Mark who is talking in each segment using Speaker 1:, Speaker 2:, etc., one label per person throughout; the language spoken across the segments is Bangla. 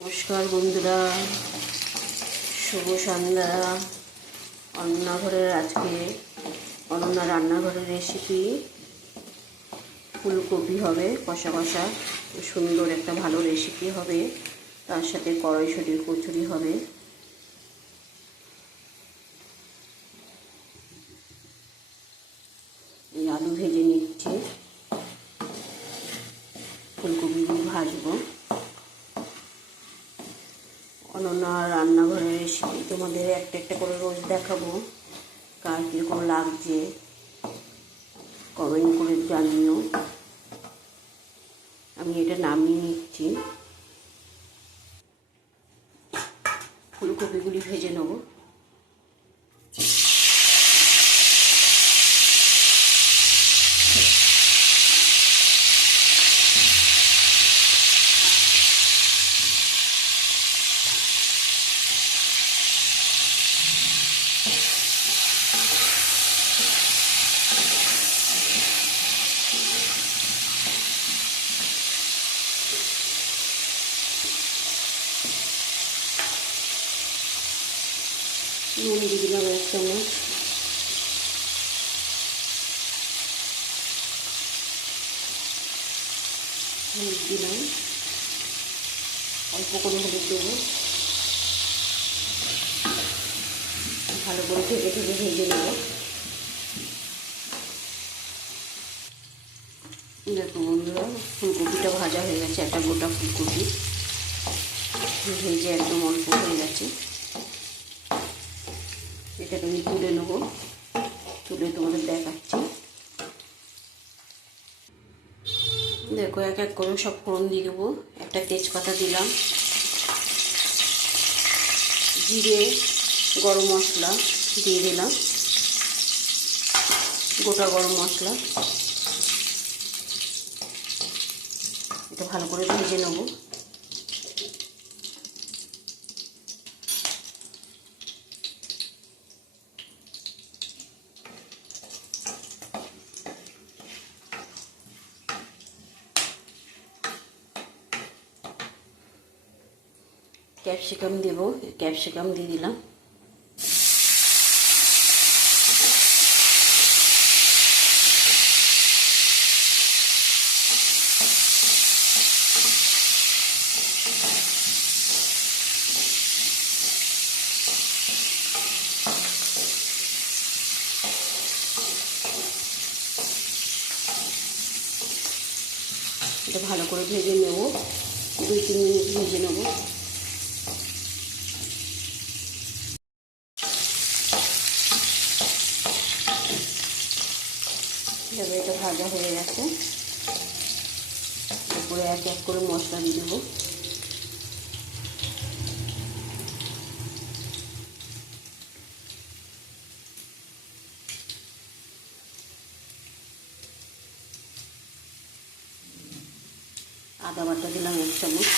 Speaker 1: নমস্কার বন্ধুরা, শুভ সন্ধ্যা। অন্নাঘরের আজকে অনন্যা রান্নাঘরের রেসিপি ফুলকপি হবে, কষা কষা, সুন্দর একটা ভালো রেসিপি হবে। তার সাথে কড়াইশুটির কচুরি হবে। এই আলু ভেজে নিচ্ছি। ফুলকপিগুলো ভাজবো অনন্যা রান্নাঘরের রেসিপি তোমাদের একটা একটা করে রোজ দেখাবো, কার কীরকম লাগছে। কমেন্ট করে জানিও। আমি এটা নামিয়ে নিচ্ছি। ফুলকপিগুলি ভেজে নেব। নুন দিয়ে দিলাম এক চামচ হলুদ দিলাম অল্প করে হলুদ দেবো। ভালো করে ঢেকে ঢেকে ভেজে নেব। দেখো বন্ধুরা, ফুলকপিটা ভাজা হয়ে গেছে, একটা গোটা ফুলকপি। ভেজে একদম অল্প হয়ে গেছে। আমি তুলে নেব। তুলে তোমাদের দেখাচ্ছি। দেখো, এক এক করে সব ফোড়ন দিয়ে দেবো একটা তেজপাতা দিলাম। জিরে, গরম মশলা দিয়ে দিলাম। গোটা গরম মশলা। এটা ভালো করে ভেজে নেব। ক্যাপসিকাম দেব, ক্যাপসিকাম দিয়ে দিলাম। এটা ভালো করে ভেজে নেব, দুই তিন মিনিট ভেজে নেব এভাবে এটা ভাজা হয়ে গেছে। তারপরে এক এক করে মশলা দিয়ে দেবো। আদা বাটা দিলাম এক চামচ।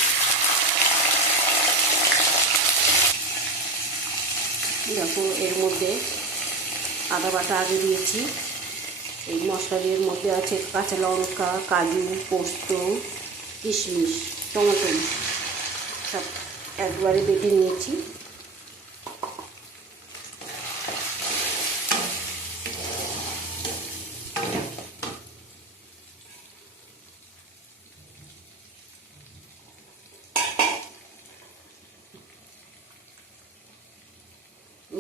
Speaker 1: দেখো, এর মধ্যে আদা বাটা আগে দিয়েছি। এই মশলার মধ্যে আছে কাঁচা লঙ্কা, কাজু, পোস্ত, কিশমিশ, টমেটো সব একবারে বেটে নিয়েছি।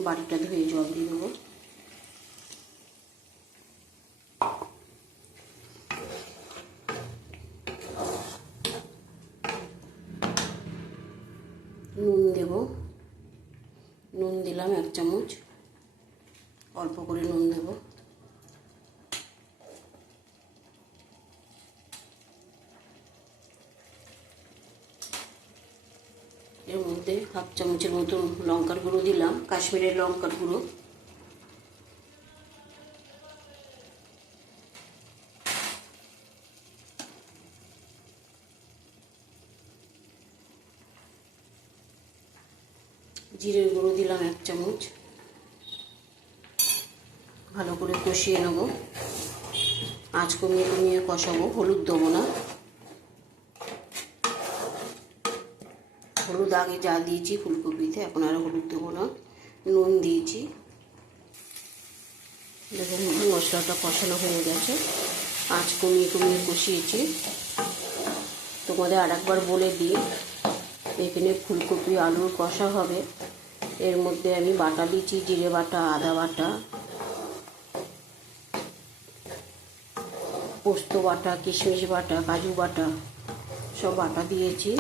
Speaker 1: বাড়িটা ধুয়ে জল দিয়ে দেবো নুন দেব। নুন দিলাম এক চামচ। অল্প করে নুন দেব। এর মধ্যে হাফ চামচের মতো লঙ্কার গুঁড়ো দিলাম, কাশ্মীরের লঙ্কার গুঁড়ো। জিরের গুঁড়ো দিলাম এক চামচ। ভালো করে কষিয়ে নেব। আঁচ কমিয়ে কমিয়ে কষাবো, হলুদ দেবো না। হলুদ আগে যা দিয়েছি ফুলকপিতে, এখন আর হলুদ দেবো না। নুন দিয়েছি। দেখুন, মশলাটা কষানো হয়ে গেছে। আঁচ কমিয়ে কমিয়ে কষিয়েছি। তোমাদের আর একবার বলে দিই, এখানে ফুলকপি, আলুর কষা হবে। এর মধ্যে আমি বাটা দিচ্ছি, জিরে বাটা, আদা বাটা, পোস্ত বাটা, কিশমিশ বাটা, কাজু বাটা, সব বাটা দিয়েছি।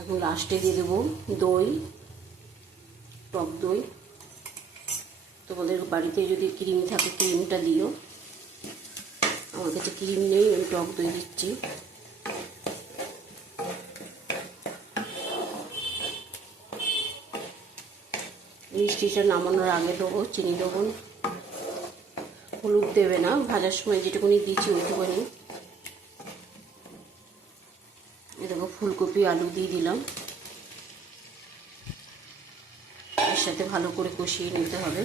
Speaker 1: এখন লাস্টে দিয়ে দেবো দই, টক দই। তোমাদের বাড়িতে যদি ক্রিম থাকে, ক্রিমটা দিও। আমার কাছে ক্রিম নেই, আমি টক দই দিচ্ছি। মিষ্টিটা নামানোর আগে দেবো, চিনি দেবো। হলুদ দেবে না, ভাজার সময় যেটুকুনি দিয়েছি ওইটুকুনি। এ দেখো, ফুলকপি, আলু দিয়ে দিলাম। এর সাথে ভালো করে কষিয়ে নিতে হবে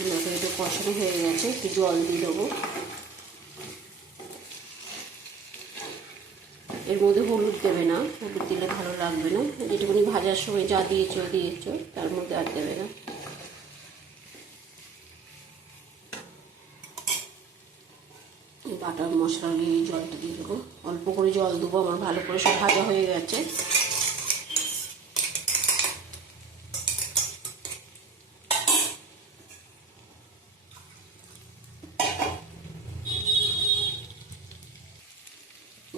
Speaker 1: দেখো একটু কষানো হয়ে গেছে, একটু জল দিয়ে দেবো। এর মধ্যে হলুদ দেবে না, হলুদ দিলে ভালো লাগবে না। যেটুকুনি ভাজার সময় যা দিয়েছ দিয়েছ, তার মধ্যে আর দেবে না। বাটার মশলা দিয়ে জলটা দিয়ে দেবো। অল্প করে জল দেবো, আমার ভালো করে সব ভাজা হয়ে গেছে।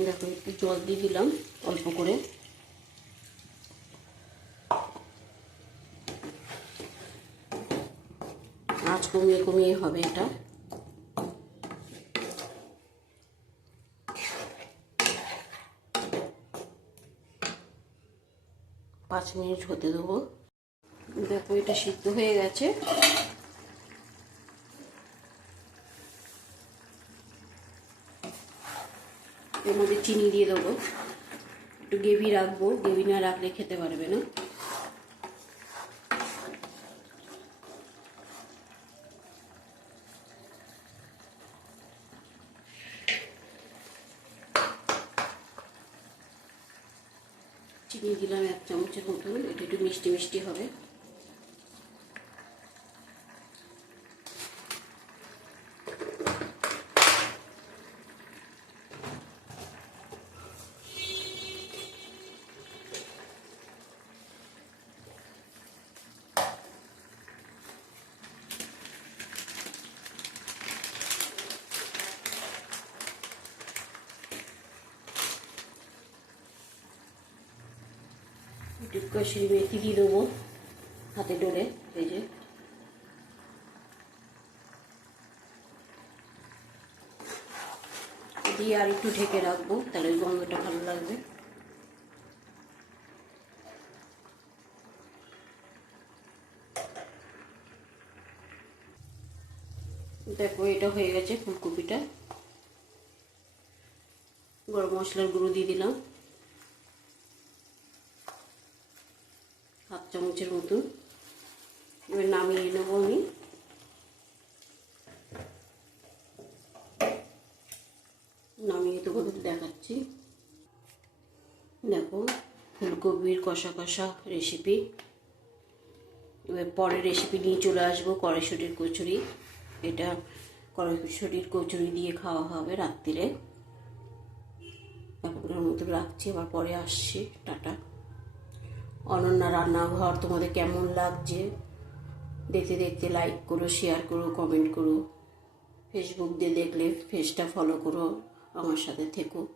Speaker 1: দেখো একটু জল দিয়ে দিলাম, অল্প করে। আঁচ কমিয়ে কমিয়ে হবে এটা। পাঁচ মিনিট হতে দেবো। দেখো এটা সিদ্ধ হয়ে গেছে। এর মধ্যে চিনি দিয়ে দেবো। একটু গ্রেভি রাখব, গ্রেভি না রাখলে খেতে পারবে না। চিনি দিলাম এক চামচের মতন, এটা একটু মিষ্টি মিষ্টি হবে। একটু কষিয়ে মেথি দিয়ে দেবো হাতে ডোলে, এই যে। দিয়ে আর একটু ঢেকে রাখব, তাহলে ওই গন্ধটা ভালো লাগবে। দেখো, এটা হয়ে গেছে ফুলকপিটা। গরম মশলার গুঁড়ো দিয়ে দিলাম হাফ চামচের মতন এবার নামিয়ে নেব আমি। নামিয়ে তোমাদের দেখাচ্ছি। দেখো, ফুলকপির কষা কষা রেসিপি এবার পরের রেসিপি নিয়ে চলে আসব, কড়াইশুটির কচুরি। এটা কড়াইশুটির কচুরি দিয়ে খাওয়া হবে রাত্রিরে এখনের মতো রাখছি, আবার পরে আসছি। টাটা। অনন্যা রান্নাঘর তোমাদের কেমন লাগছে? দেখতে দেখতে লাইক করো শেয়ার করো কমেন্ট করো। ফেসবুক দিয়ে দেখলে ফেসটা ফলো করো, আমার সাথে থেকো।